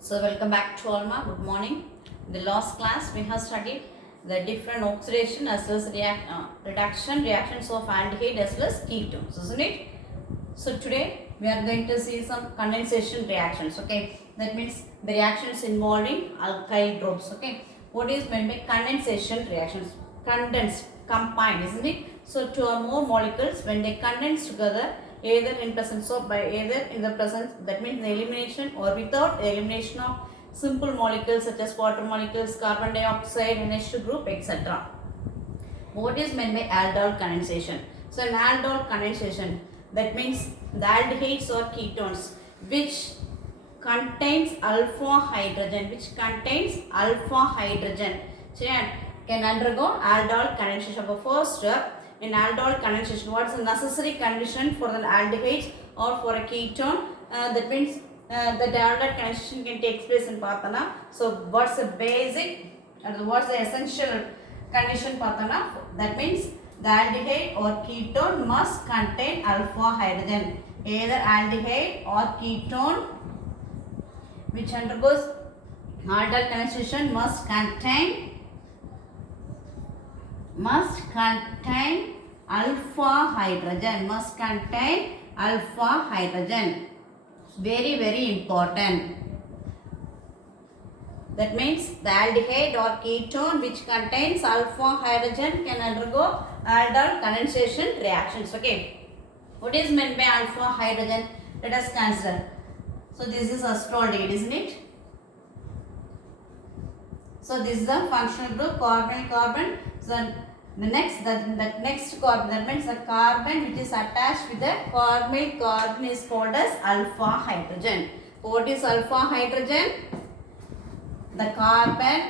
So welcome back to Alma. Good morning. In the last class we have studied the different oxidation as well as reduction reactions of aldehyde as well as ketones, isn't it? So today we are going to see some condensation reactions. Okay, that means the reactions involving alkyl groups. Okay, what is meant by condensation reactions? Condensed, combined, isn't it? So two or more molecules when they condense together, either in presence of by either in the presence, that means the elimination or without elimination of simple molecules such as water molecules, carbon dioxide, NH2 group, etc. What is meant by aldol condensation? So in aldol condensation, that means the aldehydes or ketones which contains alpha hydrogen, so can undergo aldol condensation. But first step in aldol condensation, what is the necessary condition for the aldehydes or for a ketone? That means the aldol condensation can take place in Pathana. So what's the basic and what's the essential condition Pathana? That means the aldehyde or ketone must contain alpha hydrogen. Either aldehyde or ketone which undergoes aldol condensation must contain alpha hydrogen. Very important. That means the aldehyde or ketone which contains alpha hydrogen can undergo aldol condensation reactions. Okay, what is meant by alpha hydrogen? Let us consider. So this is acetaldehyde, isn't it? So this is the functional group carbon. So the next carbon, that means the carbon which is attached with the carbon is called as alpha hydrogen. What is alpha hydrogen? The carbon.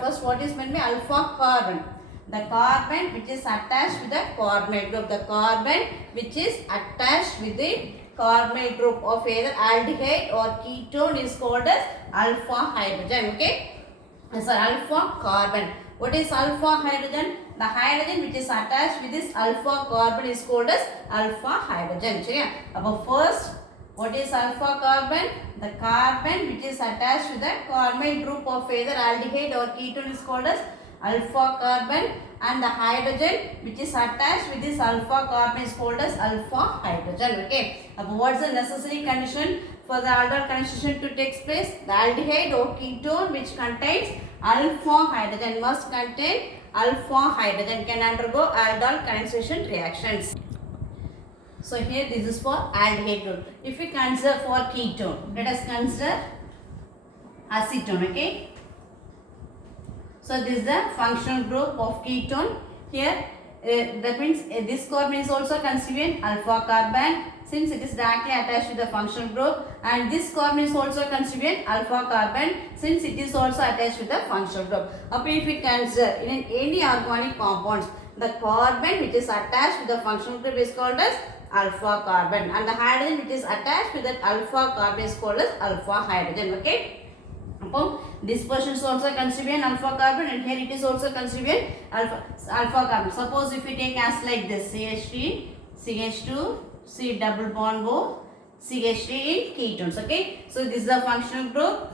First, what is meant by alpha carbon? The carbon which is attached with the carbonyl group. The carbon which is attached with the carbonyl group of either aldehyde or ketone is called as alpha hydrogen. Okay, so alpha carbon. What is alpha hydrogen? The hydrogen which is attached with this alpha carbon is called as alpha hydrogen. So yeah, about first, what is alpha carbon? The carbon which is attached with the carbonyl group of either aldehyde or ketone is called as alpha carbon, and the hydrogen which is attached with this alpha carbon is called as alpha hydrogen. Okay, what's the necessary condition for the aldol condensation to take place? The aldehyde or ketone which contains alpha hydrogen must contain alpha hydrogen, can undergo aldol condensation reactions. So here this is for aldehyde group. If we consider for ketone, let us consider acetone. Okay, so this is the functional group of ketone. Here that means this carbon is also constituent alpha carbon since it is directly attached to the functional group, and this carbon is also constituent alpha carbon since it is also attached to the functional group. Up if we consider in any organic compounds, the carbon which is attached to the functional group is called as alpha carbon, and the hydrogen which is attached to that alpha carbon is called as alpha hydrogen. Okay, this portion is also constituent alpha carbon, and here it is also constituent alpha carbon. Suppose if we take as like this CH3, CH2, C double bond O, CH3 in ketones. Okay, so this is the functional group.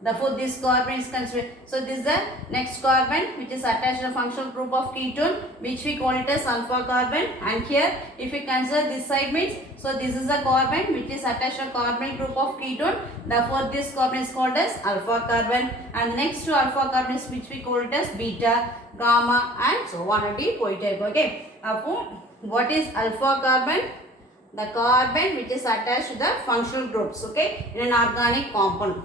Therefore, this carbon is considered. So this is the next carbon which is attached to the functional group of ketone, which we call it as alpha carbon. And here, if we consider this side means, so this is the carbon which is attached to the carbonyl group of ketone. Therefore, this carbon is called as alpha carbon. And next to alpha carbon is which we call it as beta, gamma, and so on. Okay. What is alpha carbon? The carbon which is attached to the functional groups. Okay, in an organic compound.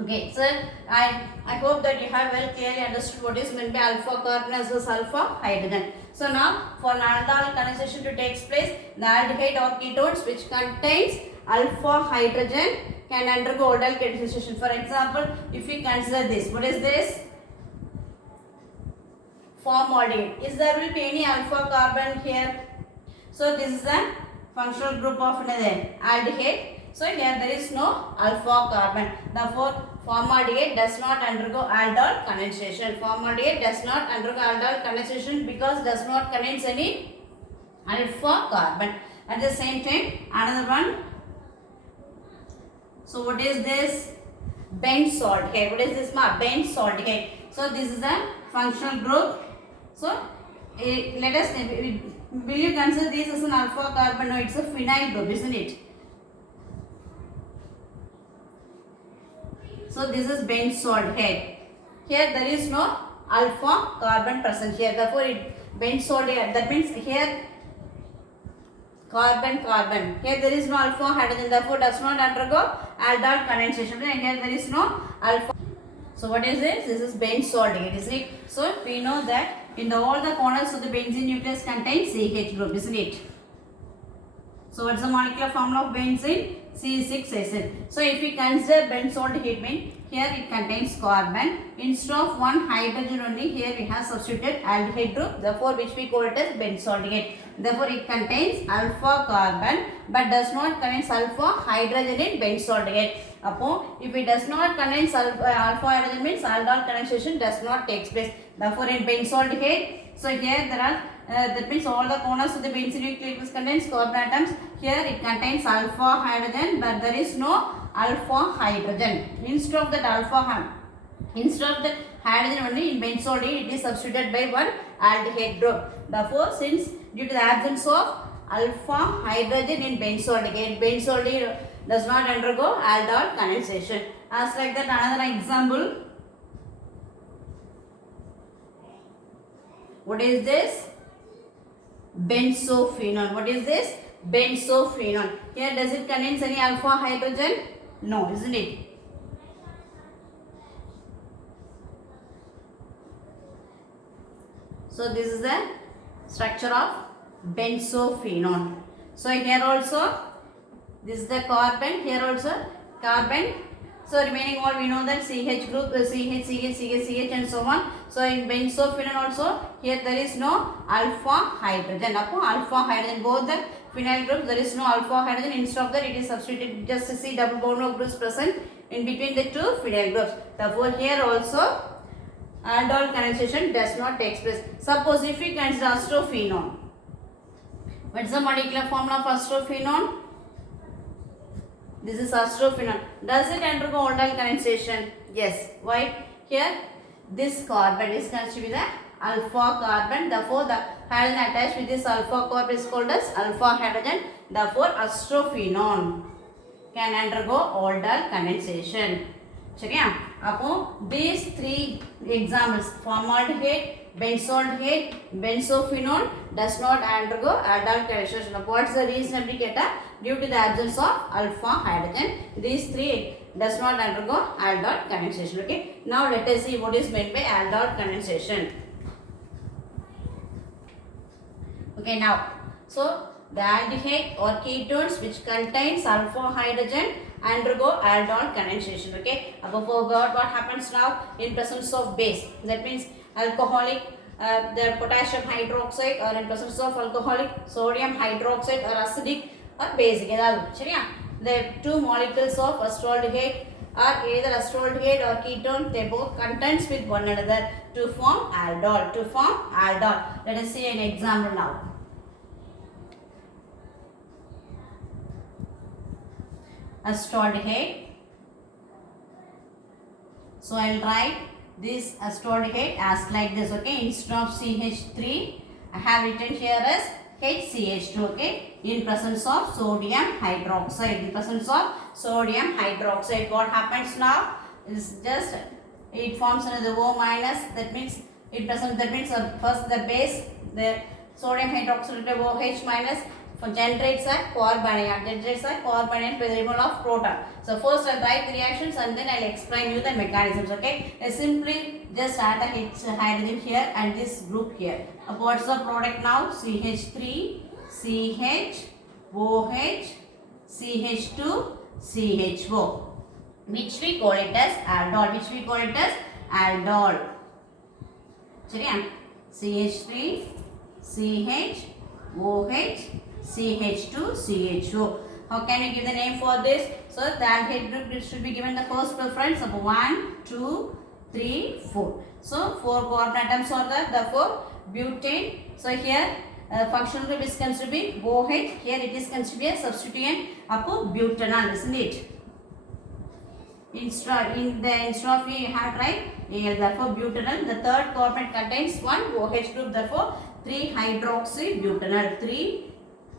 Okay, so I hope that you have well clearly understood what is meant by alpha carbon as well as alpha hydrogen. So now for an aldol condensation to take place, the aldehyde or ketones which contains alpha hydrogen can undergo aldol condensation. For example, if we consider this, what is this? Formaldehyde. Is there will be any alpha carbon here? So this is the functional group of another aldehyde. So here there is no alpha carbon. Therefore, formaldehyde does not undergo aldol condensation. Formaldehyde does not undergo aldol condensation because does not contains any alpha carbon. At the same time, another one So what is this? Bent aldehyde. What is this ma? Bent aldehyde. So this is a functional group. So let us, will you consider this as an alpha carbon? No, it's a phenyl group, isn't it? So this is bent aldehyde. Here there is no alpha carbon present here. Therefore it bent aldehyde. That means here carbon carbon. Here there is no alpha hydrogen. Therefore does not undergo aldol condensation. And here there is no alpha. So what is this? This is bent aldehyde, isn't it? So we know that in all the corners of the benzene nucleus contains CH group, isn't it? So what's the molecular formula of benzene? C6SN. So if we consider bent aldehyde, mean here it contains carbon. Instead of one hydrogen only, here we have substituted aldehyde group. Therefore which we call it as bent aldehyde. Therefore it contains alpha carbon but does not contain alpha hydrogen in bent aldehyde. If it does not contain alpha hydrogen means aldol condensation does not take place. Therefore in bent aldehyde, so here there are that means all the corners of the benzene nucleus contains carbon atoms. Here it contains alpha hydrogen but there is no alpha hydrogen. Instead of the hydrogen only in bent aldehyde it is substituted by one aldehyde group. Therefore since due to the absence of alpha hydrogen in bent aldehyde does not undergo aldol condensation. As like that, another example. What is this? Benzophenone. What is this? Benzophenone. Here does it contains any alpha hydrogen? No, isn't it? So this is the structure of benzophenone. So here also this is the carbon, here also carbon. So remaining all we know that CH group, CH, CH, CH, CH and so on. So in benzophenone also here there is no alpha hydrogen. Alpha hydrogen, both the phenyl groups there is no alpha hydrogen. Instead of that it is substituted, just to see double bond of groups present in between the two phenyl groups. Therefore here also aldol condensation does not take place. Suppose if we consider astrophenone. What is the molecular formula of astrophenone? This is astrophenone. Does it undergo aldol condensation? Yes. Why? Here this carbon is considered with the alpha carbon. Therefore the hydrogen attached with this alpha carbon is called as alpha hydrogen. Therefore astrophenone can undergo aldol condensation. These three examples, formaldehyde, benzaldehyde, benzophenone does not undergo aldol condensation. What is the reason? Due to the absence of alpha hydrogen, these three does not undergo aldol condensation. Okay. Now let us see what is meant by aldol condensation. Okay. Now, so the aldehyde or ketones which contains alpha hydrogen undergo aldol condensation. Okay. Above what happens now in presence of base? That means alcoholic, the potassium hydroxide, or in presence of alcoholic sodium hydroxide, or acidic or basic. The two molecules of acetaldehyde are either acetaldehyde or ketone. They both contains with one another to form aldol. Let us see an example now. Acetaldehyde. So I will write this acetaldehyde as like this. Okay, instead of CH3 I have written here as HCH2. Okay, in presence of sodium hydroxide. What happens now is just it forms another O minus. That means it presents. That means first the base, the sodium hydroxide OH minus generates a carbanion. By the removal of proton. So first I'll write the reactions and then I'll explain you the mechanisms. Okay, I simply just add a H hydrogen here and this group here. What's the product now? CH3, CH, OH, CH2, CHO, which we call it as aldol. CH3, CH, OH, CH2, CHO. How can you give the name for this? So the aldehyde group should be given the first preference of 1, 2, 3, 4. So 4 carbon atoms are there. Therefore butane. So here functional group is considered to be OH. Here it is considered to be a substituent of butanol, isn't it? instead of E, you have to write Al. Therefore, butanol. The third carbonate contains one OH group. Therefore, 3-hydroxybutanol.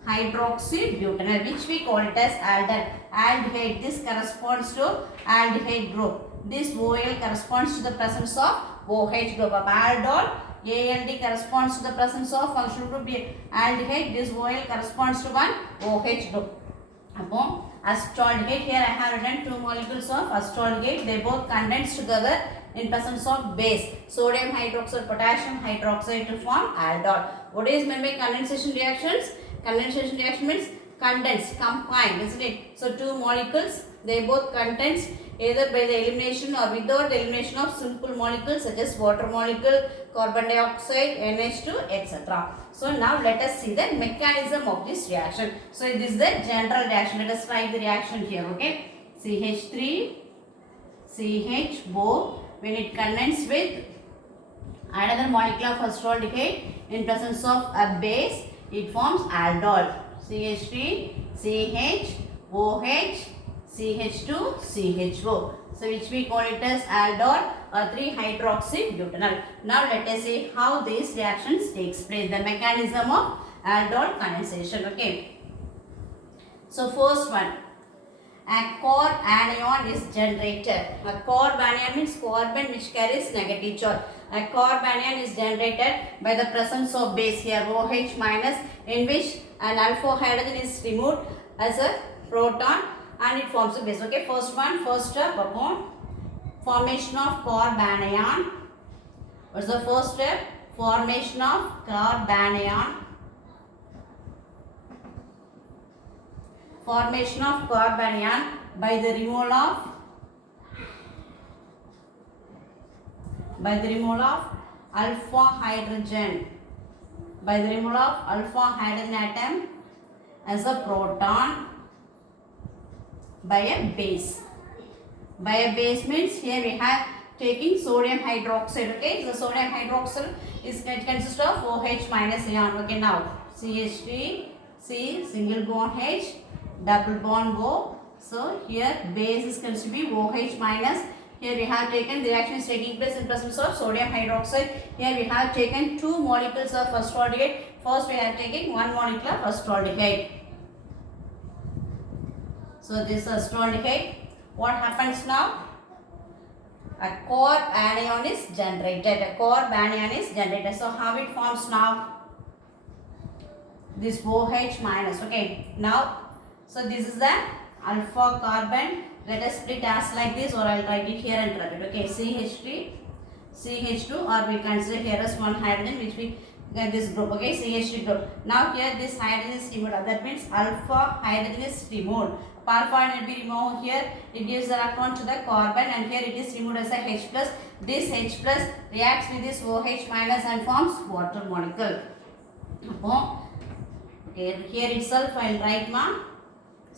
3-hydroxybutanol, which we call it as aldol. Aldehyde. This corresponds to aldehyde group. This OL corresponds to the presence of OH group. Aldol. ALD corresponds to the presence of functional group aldehyde. This OL corresponds to one OH group. Upon acetaldehyde, here I have written 2 molecules of acetaldehyde. They both condense together in presence of base, sodium hydroxide, potassium hydroxide to form aldol. What is meant by condensation reactions? Condensation reaction means condense, combine, isn't it? So 2 molecules, they both condense either by the elimination or without the elimination of simple molecules such as water molecule, carbon dioxide, NH2, etc. So now let us see the mechanism of this reaction. So this is the general reaction. Let us write the reaction here. Okay, CH3, CH4. When it condenses with another molecule of acetaldehyde in presence of a base, it forms aldol. CH3, CH, OH, CH2, CHO. So which we call it as aldol or 3-hydroxybutanol. Now let us see how these reactions takes place. The mechanism of aldol condensation. Okay. So first one, a core anion is generated. A core anion means carbon which carries negative charge. A core anion is generated by the presence of base here OH minus, in which an alpha hydrogen is removed as a proton and it forms a base. Okay, first step upon formation of carbanion. What's the first step? Formation of carbanion. Formation of carbanion by the removal of alpha hydrogen. By the removal of alpha hydrogen atom as a proton by a base. By a base means here we have taking sodium hydroxide. Okay, the sodium hydroxide is consists of OH minus ion. Okay, now CH3, C, single bond H, double bond O. So here base is considered to be OH minus. Here we have taken the reaction is taking place in presence of sodium hydroxide. Here we have taken 2 molecules of acetaldehyde. First we are taking 1 molecule of acetaldehyde. So this acetaldehyde. What happens now? A core anion is generated. So how it forms now? This OH minus. Okay. Now, so this is the alpha carbon. Let us split as like this, or I will write it here and write it. Okay. CH3, CH2, or we consider here as one hydrogen, which we get this group. Okay. CH3 group. Now here this hydrogen is removed. That means alpha hydrogen is removed. Alpha will be removed here. It gives the electron to the carbon, and here it is removed as a H plus. This H plus reacts with this OH minus and forms water molecule. Okay, here itself I will write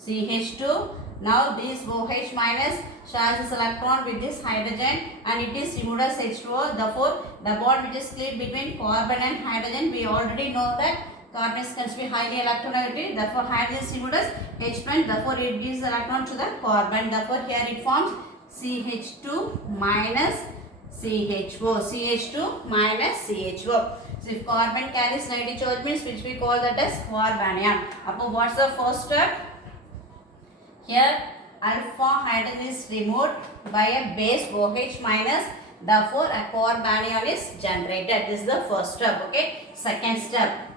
CH2. Now this OH minus shares this electron with this hydrogen and it is removed as H2O. Therefore, the bond which is split between carbon and hydrogen, we already know that carbon is considered to be highly electronegative. Therefore, hydrogen is removed as H prime. Therefore, it gives the electron to the carbon. Therefore, here it forms CH2 minus CHO. CH2 minus CHO. So, if carbon carries negative charge means which we call that as carbanion. Now, what's the first step? Here, alpha hydrogen is removed by a base OH minus. Therefore, a carbanion is generated. This is the first step. Okay. Second step.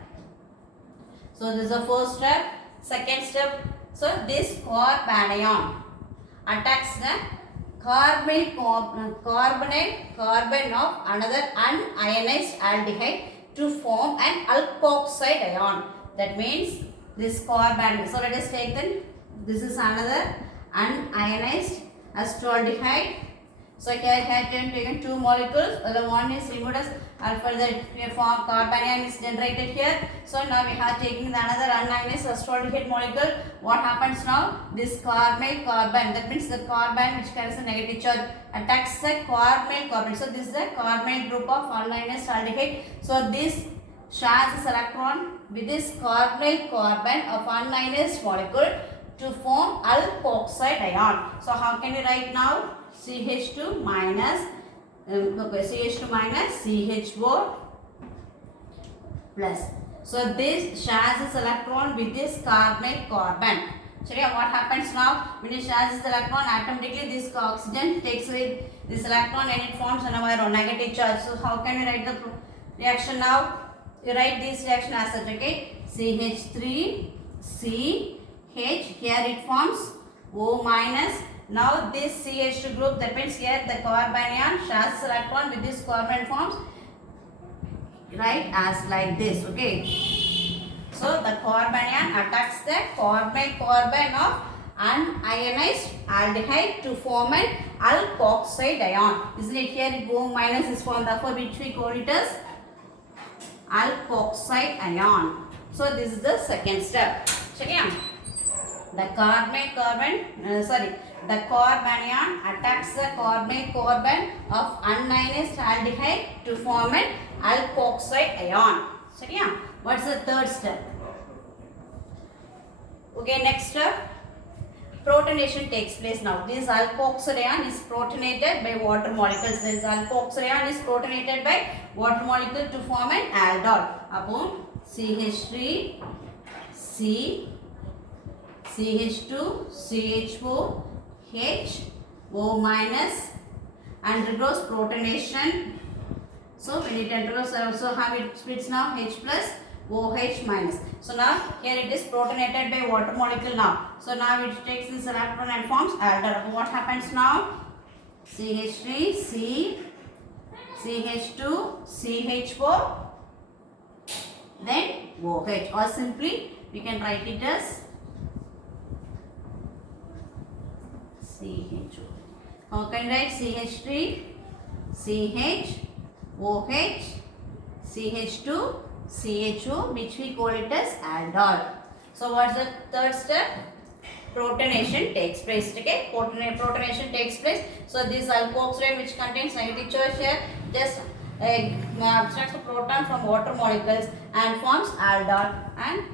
So, this is the first step. Second step. So, this carbanion attacks the carbon of another unionized aldehyde to form an alkoxide ion. That means this carbanion. So, let us take then. This is another unionized acetaldehyde. So here I have taken 2 molecules. The one is removed as alpha. The form carbanion is generated here. So now we have taken another unionized acetaldehyde molecule. What happens now? This carbonyl carbon. That means the carbon which carries a negative charge attacks the carbonyl carbon. So this is the carbonyl group of unionized aldehyde. So this shares this electron with this carbonyl carbon of unionized molecule to form alkoxide ion. So how can we write now? CH2 minus CH2 minus CH4 plus. So this shares this electron with this carbonate carbon. So what happens now? When it shares this electron, automatically this oxygen takes away this electron and it forms another negative charge. So how can we write the reaction now? You write this reaction as such, okay? CH3 CH, here it forms O minus. Now this CH2 group, that means here the carbon ion shares electron with this carbon forms, right, as like this, okay? So the carbon ion attacks the carbon of unionized aldehyde to form an alkoxide ion. Isn't it? Here O minus is formed, therefore which we call it as alkoxide ion. So this is the second step. Check it. The the carbon ion attacks the carbon of unionized aldehyde to form an alkoxide ion. Yeah. What's the third step? Okay, next step. Protonation takes place now. This alkoxide ion is protonated by water molecules. This alkoxide ion is protonated by water molecule to form an aldol. Upon CH3 CH2 CH4 H O minus undergoes protonation. So when it undergoes, also have it splits now H plus OH minus. So now here it is protonated by water molecule now. So now it takes this electron and forms aldol. What happens now? CH3 CH2 CH4 then OH, or simply we can write it as CH2. How can we write? CH3 CH OH CH2 CHO, which we call it as aldol. So what's the third step? Protonation takes place. Okay, protonation takes place. So this alkoxide which contains negative charge here just abstracts a proton from water molecules and forms aldol, and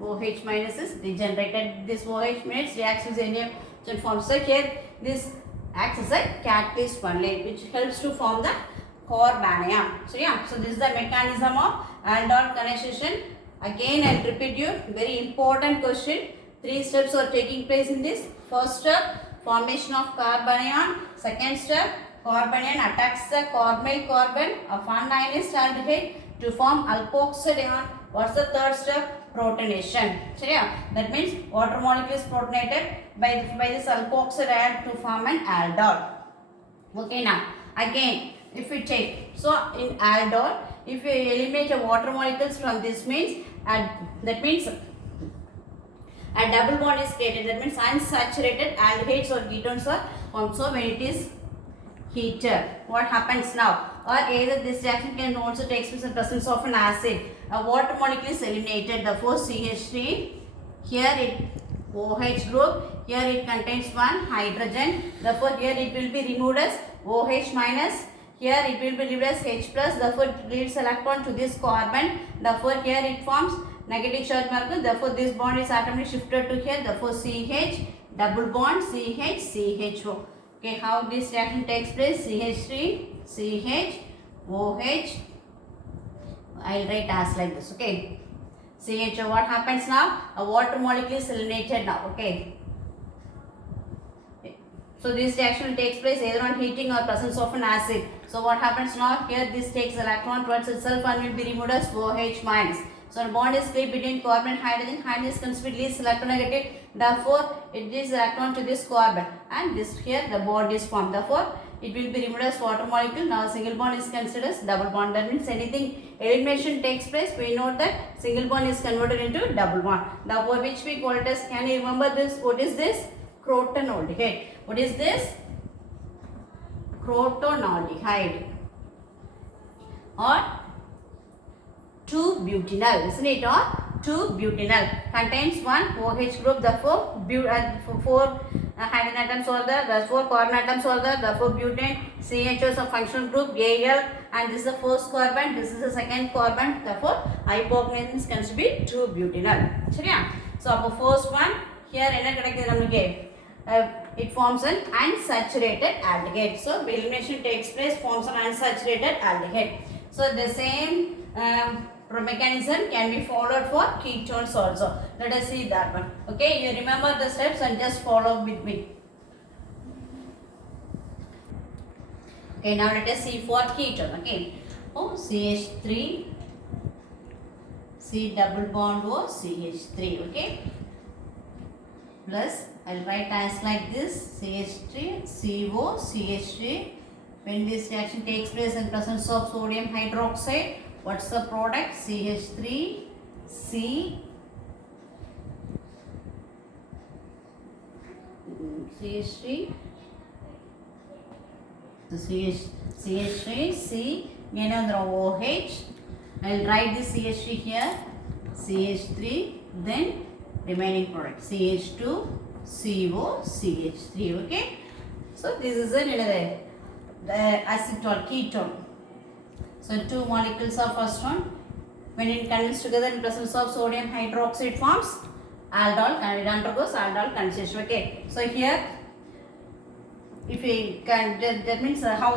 OH minus is regenerated. This OH minus reacts with NaOH forms. So here this acts as a catalyst only, which helps to form the carbon ion. So yeah, so this is the mechanism of aldol condensation. Again I will repeat you, very important question. 3 steps are taking place in this. First step, formation of carbon ion. Second step, carbon ion attacks the carbonyl carbon of unionized aldehyde to form alkoxide ion. What's the third step? Protonation. So yeah, that means water molecule is protonated by this alkoxide ion to form an aldol. Okay, now again if we take, so in aldol, if you eliminate the water molecules from this means, that means a double bond is created. That means unsaturated aldehydes or ketones are formed. So when it is heated, what happens now? Or either this reaction can also take place in the presence of an acid. A water molecule is eliminated. Therefore CH3, here it OH group, here it contains one hydrogen. Therefore here it will be removed as OH minus. Here it will be removed as H plus. Therefore it leaves electron to this carbon. Therefore here it forms negative charge molecule. Therefore this bond is automatically shifted to here. Therefore CH double bond CH CHO. Okay, how this reaction takes place? CH3 CH OH. I will write as like this. Okay, CHO. What happens now? A water molecule is eliminated now. Okay. So this reaction takes place either on heating or presence of an acid. So what happens now? Here this takes electron towards itself and will be removed as OH minus. So bond is created between carbon and hydrogen. Hydrogen is considered least electronegative. Therefore it gives electron to this carbon, and this here the bond is formed. Therefore it will be removed as water molecule. Now single bond is considered as double bond. That means anything elimination takes place, we know that single bond is converted into double bond. Therefore which we call it as, can you remember this? What is this? Crotonaldehyde. What is this? Crotonaldehyde or 2-butynyl, isn't it? Or 2-butynyl contains one OH group. Therefore 4 hydrogen atoms are there, there's 4 carbon atoms are there. Therefore butane, CHO is a functional group Al, and this is the first carbon, this is the second carbon. Therefore hypochlorite is considered to be 2-butynyl. So yeah, so our first one, here என்ன கிடைக்குது நமக்கு it forms an unsaturated aldehyde. So elimination takes place, forms an unsaturated aldehyde. So the same mechanism can be followed for ketones also. Let us see that one. Okay, you remember the steps and just follow with me. Okay, now let us see for ketone. Okay, oh, CH3, C double bond O, CH3. Okay, plus I'll write as like this, CH3, CO, CH3. When this reaction takes place in presence of sodium hydroxide, what's the product? CH3, C, CH3, so CH3, C, OH. I'll write this CH3 here, CH3, then remaining product CH2, CO, CH3. Okay, so this is another the acetal ketone. So two molecules are first one. When it condenses together in presence of sodium hydroxide forms aldol, and it undergoes aldol condensation. Okay, so here if we can, that means how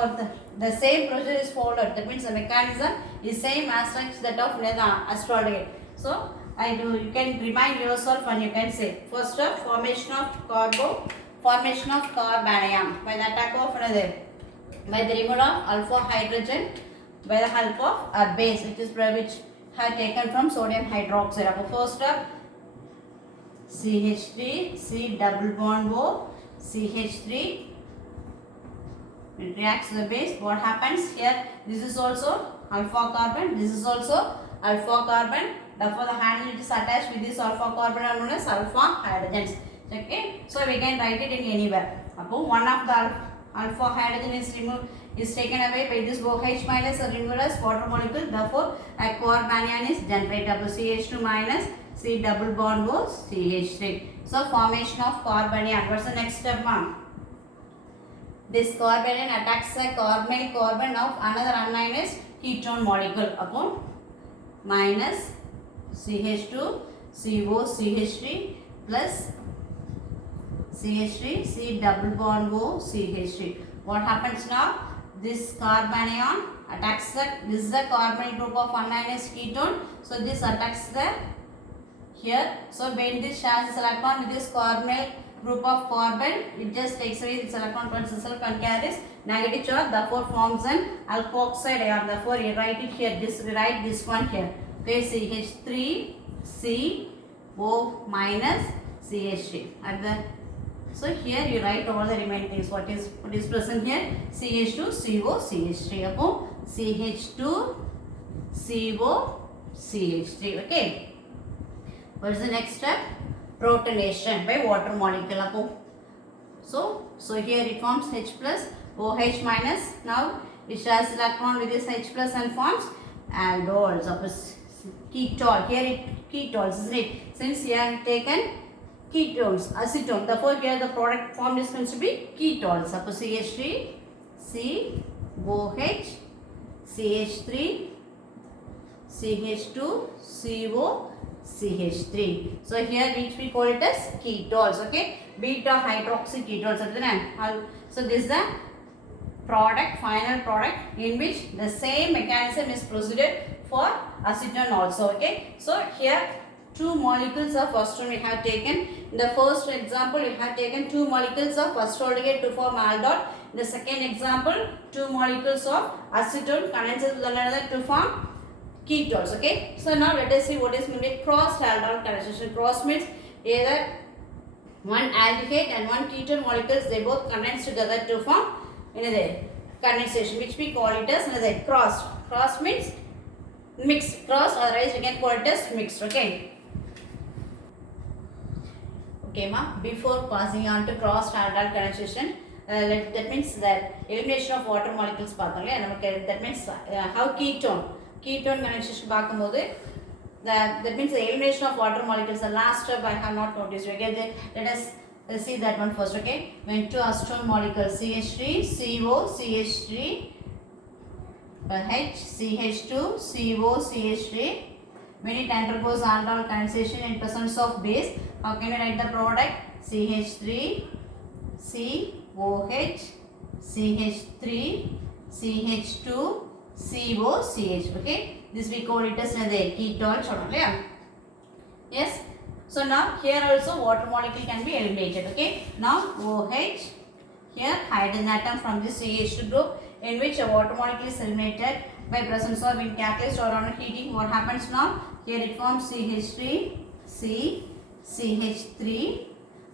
the same procedure is followed. That means the mechanism is same as like that of acetaldehyde. So you can remind yourself and you can say first of formation of carbanion by the attack of another, by the removal of alpha hydrogen by the help of a base which have taken from sodium hydroxide. First step CH3, C double bond O, CH3, it reacts to the base. What happens here? This is also alpha carbon, this is also alpha carbon. Therefore the hydrogen is attached with this alpha carbon are known as alpha hydrogens. Okay, so we can write it in anywhere. One of the alpha hydrogen is taken away by this OH minus or removed as water molecule. Therefore a carbanion is generated. CH2 minus C double bond O, CH3. So formation of carbanion. What's the next step, ma'am? This carbanion attacks the carbonyl carbon of another unionized ketone molecule upon minus CH2, CO, CH3 plus CH3, C double bond O, CH3. What happens now? This carbanion attacks this is the carbonyl group of unionized ketone. So this attacks the here. So when this shares this electron with this carbonyl group of carbon, it just takes away this electron from itself and carries negative charge. Therefore forms an alkoxide ion. Therefore you write it here. Write this one here. Okay, CH3, C, O minus CH3 at the. So here you write all the remaining things. What is present here? CH2, CO, CH3. Upon CH2, CO, CH3. Okay. What is the next step? Protonation by water molecule. So here it forms H plus, OH minus. Now it shares electron with this H plus and forms aldols. Ketol. Here it ketols, isn't it? Since you have taken ketones, acetone. Therefore here the product formed is going to be ketols. Suppose CH3, C, OH, CH3, CH2, CO, CH3. So here which we call it as ketols. Okay, beta hydroxy ketols. So this is the product, final product in which the same mechanism is proceeded for acetone also. Okay, so here two molecules of first one we have taken. In the first example we have taken two molecules of acetaldehyde to form aldol. In the second example two molecules of acetone condenses with one another to form ketones. Okay, so now let us see what is meant by crossed aldol condensation. Cross means either one aldehyde and one ketone molecules, they both condense together to form another condensation, which we call it as another crossed. Crossed means mixed. Crossed, otherwise we can call it as mixed. Okay. Okay, ma. Before passing on to crossed aldol condensation, that means that elimination of water molecules. That means how ketone condensation that means the elimination of water molecules. The last step I have not noticed. Okay, let us see that one first. Okay, when two acetone molecules CH3, CO, CH3, H, CH2, CO, CH3. When it undergoes aldol condensation in presence of base, How can we write the product? CH3 COH CH3 CH2 COCH. Okay, this we call it as the ketone shortly. Yes. So now here also water molecule can be eliminated. Okay. Now OH, here hydrogen atom from this CH2 group, in which a water molecule is eliminated by presence of in catalyst or on heating. What happens now? Here it forms CH3 CH3.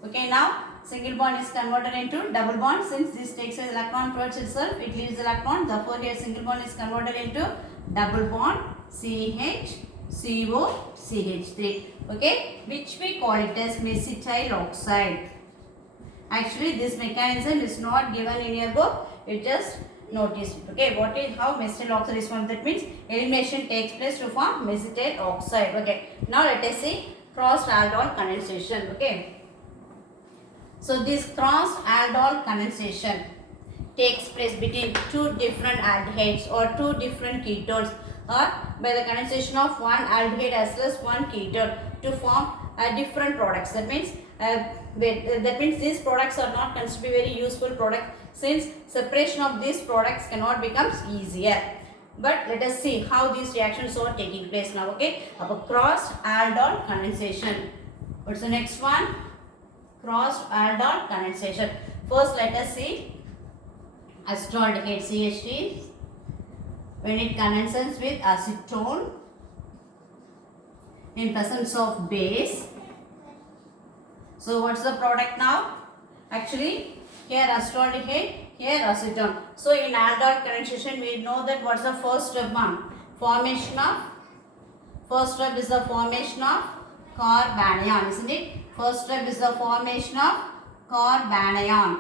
Okay. Now single bond is converted into double bond. Since this takes an electron towards itself, it leaves electron. Therefore here single bond is converted into double bond CH CO CH3. Okay, which we call it as mesitile oxide. Actually this mechanism is not given in your book, you just notice it. Okay, what is how mesitile oxide is formed? That means elimination takes place to form mesitile oxide. Okay, now let us see crossed aldol condensation. Okay, so this crossed aldol condensation takes place between two different aldehydes or two different ketones, or by the condensation of one aldehyde as well as one ketone to form different products. That means these products are not considered to be very useful products, since separation of these products cannot become easier. But let us see how these reactions are taking place now. Okay, crossed aldol condensation. What's the next one? Crossed aldol condensation. First let us see acetaldehyde CH3 when it condenses with acetone in presence of base. So what's the product now? Actually here acetaldehyde, here acetone. So in aldol condensation we know that what's the first step? First step is the formation of carbanion, isn't it? First step is the formation of carbanion.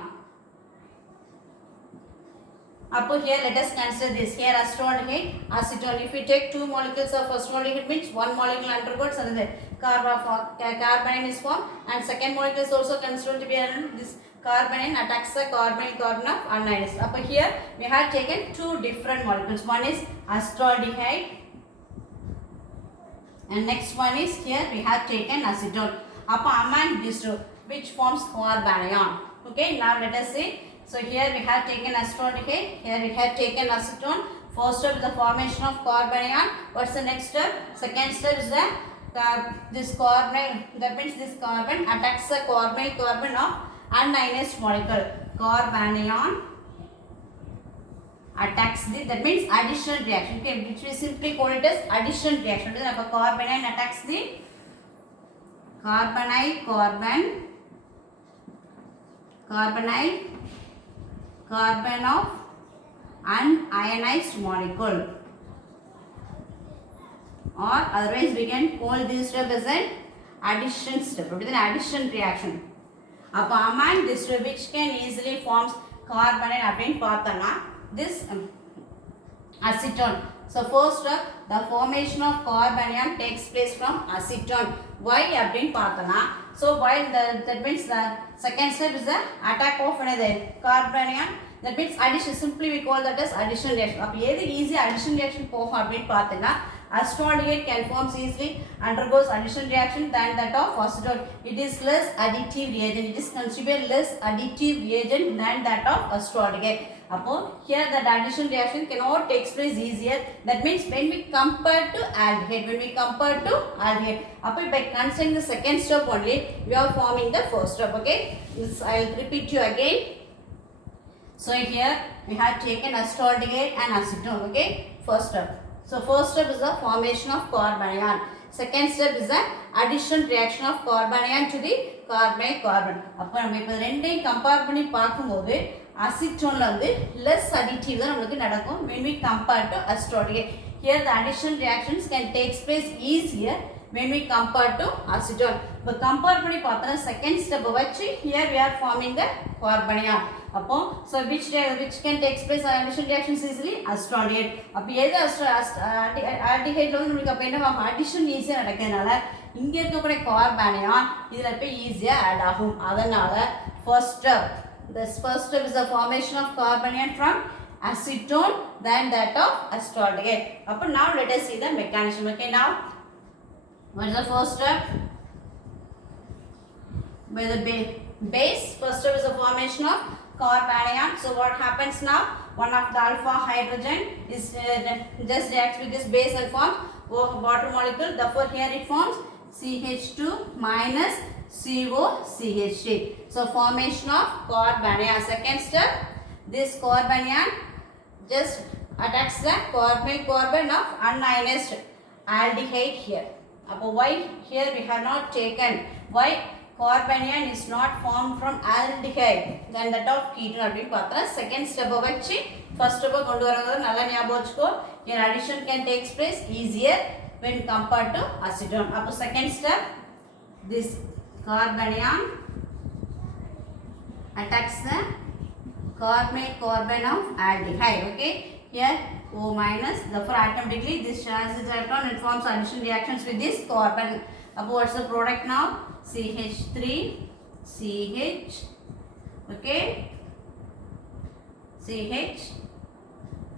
Up here let us consider this. Here acetaldehyde, acetone. If we take two molecules of acetaldehyde, means one molecule undergoes another carbanion is formed, and second molecule is also considered to be this carbanion attacks the carbonyl carbon of anhydrous. Up here we have taken two different molecules. One is acetaldehyde and next one is here we have taken acetone. Among these two, which forms carbanion. Okay, now let us see. So here we have taken acetaldehyde, here we have taken acetone. First step is the formation of carbanion. What's the next step? Second step is this carbonyl. That means this carbon attacks the carbonyl carbon of unionized molecule. Carbanion attacks the, that means addition reaction. Okay, which we simply call it as addition reaction. So carbanion attacks the carbonyl carbon of unionized molecule, or otherwise we can call this step as an addition step. It is an addition reaction. Among this step which can easily forms carbanion, this acetone. So first step, the formation of carbanion takes place from acetone. Why? So while that means the second step is the attack of another carbanion. That means addition. Simply we call that as addition reaction. Easy addition reaction acetaldehyde can form easily, undergoes addition reaction than that of acetone. It is less additive reagent. It is considered less additive reagent than that of acetaldehyde. Here the addition reaction cannot take place easier. That means when we compare to aldehyde, by considering the second step only, we are forming the first step. Okay, this I will repeat you again. So here we have taken acetaldehyde and acetone. Okay, first step. So first step is the formation of carbanion. Second step is the addition reaction of carbanion to the carbonyl carbon. அப்ப நம்ம இப்ப ரெண்டையும் compare பண்ணி பாக்கும்போது acetone less additive தான் நமக்கு நடக்கும் when we compare to acetaldehyde. Here the addition reactions can take place easier when we compare to acetone. But compare பண்ணி பார்த்தா second step வச்சு here we are forming the carbanion. So which can take place addition reactions easily? Acetaldehyde. அப்ப எது aldehyde நமக்கு அப்ப என்ன addition ஈஸியா நடக்கிறதுனால இங்க இருக்கக்கூடிய carbanion இதுல போய் ஈஸியா ஆட் ஆகும். அதனால first step is the formation of carbanion from acetone than that of acetaldehyde. Now let us see the mechanism. Okay, now what is the first step? by the base. First step is the formation of carbanion. So what happens now? One of the alpha hydrogen is just reacts with this base and forms water molecule. Therefore here it forms CH2 minus COCH3. So formation of carbanion. Second step, this carbanion just attacks the carbon of unionized aldehyde here. Why here we have not taken? Why carbanion is not formed from aldehyde than that of ketone appdi paatha. Second step vachi first step kondu varadha nalla nyabam vechuko. Here addition can take place easier when compared to acetone. Second step, this carbanion attacks the carbon of aldehyde. Okay, here O minus, therefore automatically this charge is electron and forms addition reactions with this carbon. What's the product now? CH3 CH, okay, CH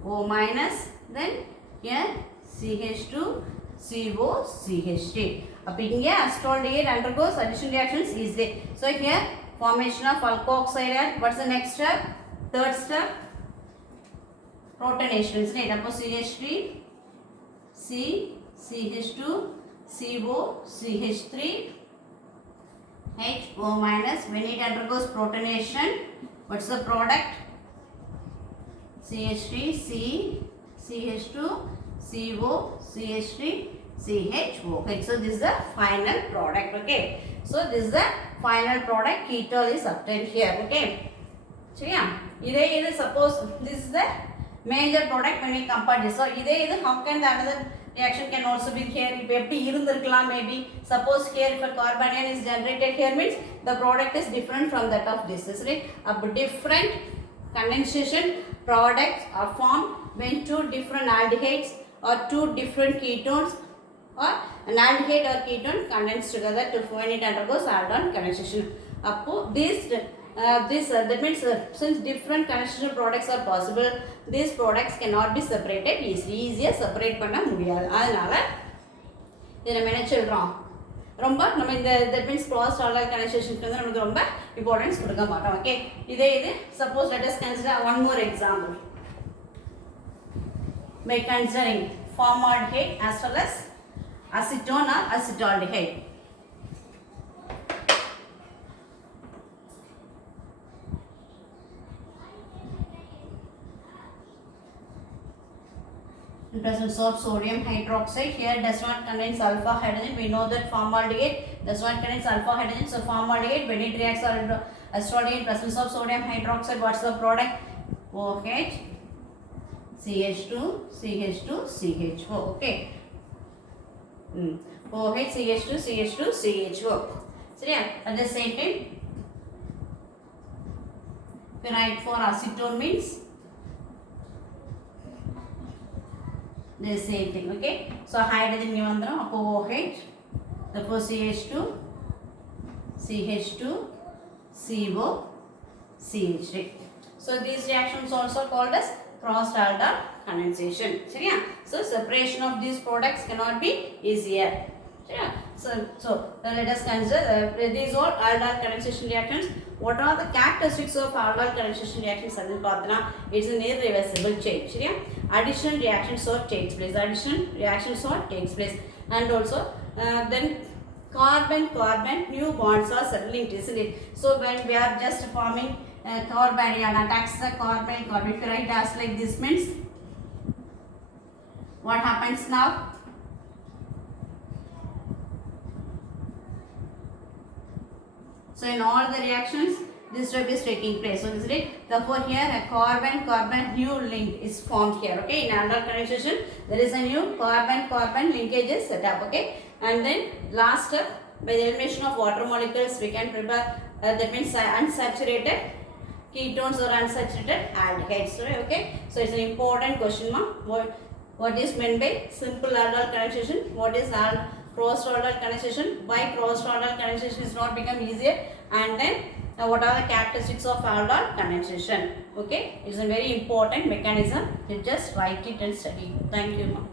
O minus, then here CH2 CO CH3. Here acetaldehyde undergoes addition reactions easily. So here formation of alkoxide. What's the next step? Third step, protonation, isn't it? CH3 C CH2 CO CH3 H O minus. When it undergoes protonation, what's the product? CH3 C CH2 CO CH3 CHO. Okay, so this is the final product. Okay, so this is the final product. Ketone is obtained here. Okay, so yeah, suppose this is the major product when we compare this. So how can the another reaction can also be here? Maybe suppose here if a carbanion is generated here, means the product is different from that of this, isn't it? Different condensation products are formed when two different aldehydes or two different ketones or an aldehyde or ketone condense together to when it undergoes aldol condensation. That means since different condensation products are possible, these products cannot be separated easily. Easier separate பண்ண முடியாது. அதனால இத நம்ம என்ன சொல்றோம்? ரொம்ப நம்ம இந்த that means cross aldol condensation க்கு வந்து நமக்கு ரொம்ப இம்பார்ட்டன்ஸ் கொடுக்க மாட்டோம். ஓகே, இது suppose let us consider one more example by considering formaldehyde as well as acetone or acetaldehyde. In presence of sodium hydroxide, here does not contain alpha hydrogen. We know that formaldehyde does not contain alpha hydrogen. So formaldehyde, when it reacts with acetaldehyde in presence of sodium hydroxide, what's the product? OH CH2 CH2 CHO. Okay. OH CH2 CH2 CHO. So yeah, at the same time, we write for acetone means the same thing. Okay, so hydrogen given vandram appo OH, therefore CH2 CH2 CO CH3. So these reactions also called as cross aldol condensation. So separation of these products cannot be easier. So let us consider these all aldol condensation reactions. What are the characteristics of aldol condensation reactions? It's an irreversible change. Addition reaction sort takes place. And also then carbon new bonds are settling, isn't it? So when we are just forming carbanion attacks the carbon. If you write as like this means what happens now? So in all the reactions, this step is taking place. So this is therefore here a carbon new link is formed here. Okay, in aldol condensation there is a new carbon linkage is set up. Okay, and then last step, by the elimination of water molecules we can prepare that means unsaturated ketones or unsaturated aldehydes. Okay, so it's an important question mark. What is meant by simple aldol condensation? What is cross aldol condensation? Why cross aldol condensation is not become easier? And then what are the characteristics of aldol condensation? Okay, it's a very important mechanism. You just write it and study. Thank you, ma'am.